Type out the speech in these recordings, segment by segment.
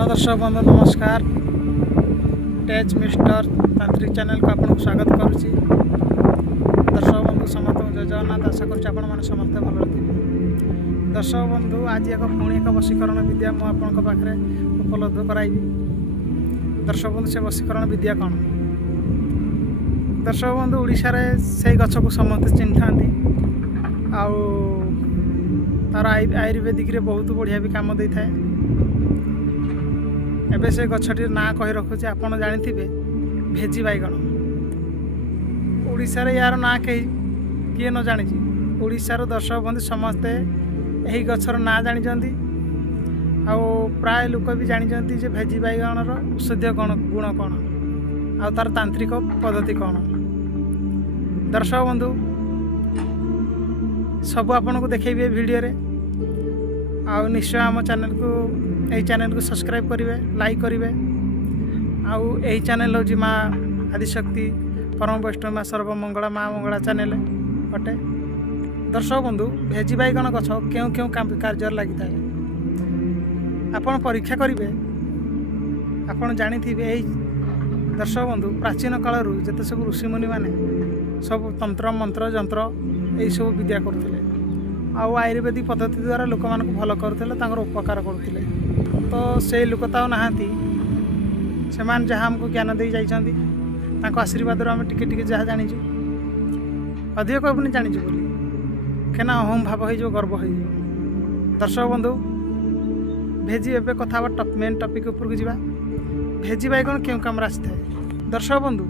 दर्शक बंधु नमस्कार। टेच मिस्टर तांत्रिक चैनल को आपको स्वागत करुच्ची। दर्शक बंधु समस्त जय जगन्नाथ। आशा कर समस्ते भल थे। दर्शक बंधु आज एक पुणी एक वशीकरण विद्या मुझे पाखे उपलब्ध कराइबी। दर्शक बंधु से वशीकरण विद्या कौन? दर्शक बंधु ओडिशा रे से गछ को समस्त चिन्ह था तार आयुर्वेदिक रे बहुत बढ़िया भी काम दे था। एबे से गछटी ना कही रखुचे आपन जानी भेजी बैगण। ओडिशा रे यार ना कही किए न जानी। ओडिशार दर्शक बंधु समस्ते यही गछर ना जानी प्राय लोक भी जानी जे भेजी बैगणर औषधीय गुण कौन आ तार तांत्रिक पद्धति कौन। दर्शक बंधु सब आपन को देखेबे वीडियो रे। आ निश्चय आम चैनल को यही चैनल को सब्सक्राइब करेंगे, लाइक करेंगे। यही चैनल हूँ माँ आदिशक्ति परम वैष्णव माँ सर्वमंगला माँ मंगला चैनल अटे। दर्शक बंधु भेजी बैगण गछ क्यों क्यों कार्य लगी था आपन परीक्षा करेंगे। आपन जानी यही दर्शक बंधु प्राचीन कालू जिते सब ऋषिमुनि मैंने सब तंत्र मंत्र जंत्र यही सब विद्या करते आयुर्वेदिक पद्धति द्वारा लोक मान भल करते उपकार करते। तो से लोक तो नहांती से जहाँ आमको ज्ञान दे जाइछंती आशीर्वाद आम टिके टिके जहाँ जानीचु अधिक कहबनी जानीचु बोली केना अहम भाव हो गर्व हो। दर्शक बंधु भेजी एवं कथा मेन टॉपिक उपरକୁ ଯିବା। भेजी बैगण क्यों काम आसी थाए? दर्शक बंधु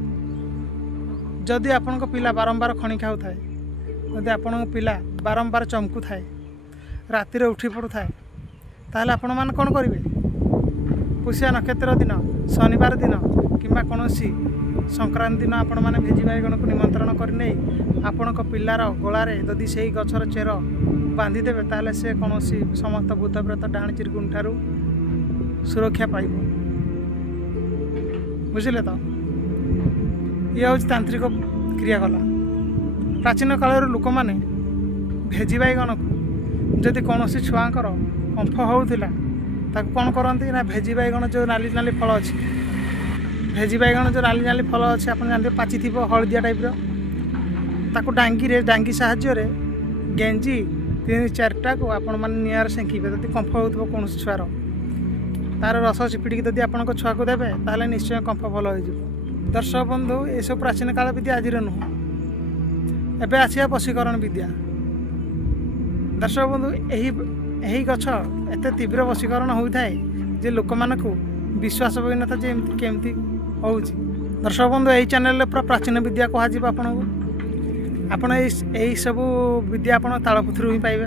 जदि आपनक पिला बारंबार खणी खाऊ थाए, जदि आपनक पिला बारंबार चमकू थाए, रातिर उठी पड़ू थाए, ताहले आपण मान कौन करेंगे? पुष्या नक्षत्र दिन शनिवार दिन किंबा कौन संक्रांति दिन आपण मैंने भेजी बैगण को निमंत्रण कर आपण पिलार गलारे यदि से गछर चेर बांधिदेवे ताहले से कौन समस्त भूतप्रेत डाण चिरकुण ठारू सुरक्षा पाइब। बुझिले तो ये हूँ तांत्रिक क्रियाकला। प्राचीन काल लोक मैंने भेजी बैगण को जदि कौन छुआंकर कंफ होउथिला ताको कौन करती ना भेजी बैगण जो नाली नाली फल अच्छी भेजी बैगण जो नाली नाली फल अच्छे आप जानते पाची थी हलदिया टाइप ताको डांगी साहाय्य गेंजी 3-4टा को आपण मैंने निआर सेंकिबे। जब कंफ हो कौन छुआर तार रस चिपिड़ी जब आपण छुआ को देवे ताहले निश्चय कंफ भल हो। दर्शक बंधु ये सब प्राचीन काल विद्या आज नुह एबे आसिया वशीकरण विद्या। दर्शक बंधु यही गछ एत तीव्र वशीकरण होता है जे लोक मानक विश्वास भी न था केमती हो। दर्शक बंधु यही चैनल पूरा प्राचीन विद्या कह आपन यही सब विद्या आप तालपुथी ही पाइबे।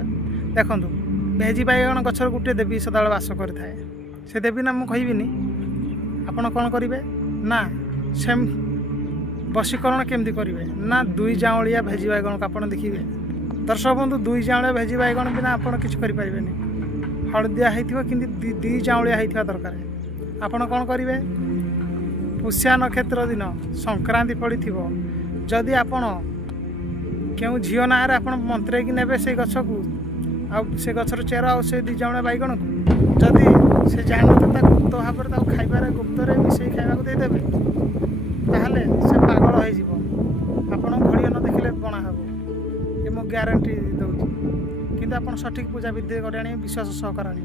देखो भेजी बैगण गछर गोटे देवी सदाल वास करए से देवी ना मुझे कहबिनी आपन कौन करेंगे ना से वशीकरण केमती करेंगे ना 2 जाऊलिया भेजी बैगण को आप देखिए। दर्शक बंधु 2 जाऊलिया भेजी बैगण बिना आपड़ किसी करें हलदिया होती कि 2 जाऊलिया होता दरकार। आपड़ कौन करेंगे पुष्या नक्षत्र दिन संक्रांति पड़ी थी जदि आपड़ क्यों झील ना आप मंत्रे ने से गछ को से गछर चेर आ 2 जाऊलिया बैगण को जदि से जानते गुप्त भाव में खाइबार गुप्त मिसे खाइबा देदेवे ताहले से पागल हो घड़िया न देखले बणा हे ये मो ग्यारंटी दूँ। किंतु आप सठिक पूजा विधि कर विश्वास सहकार आने।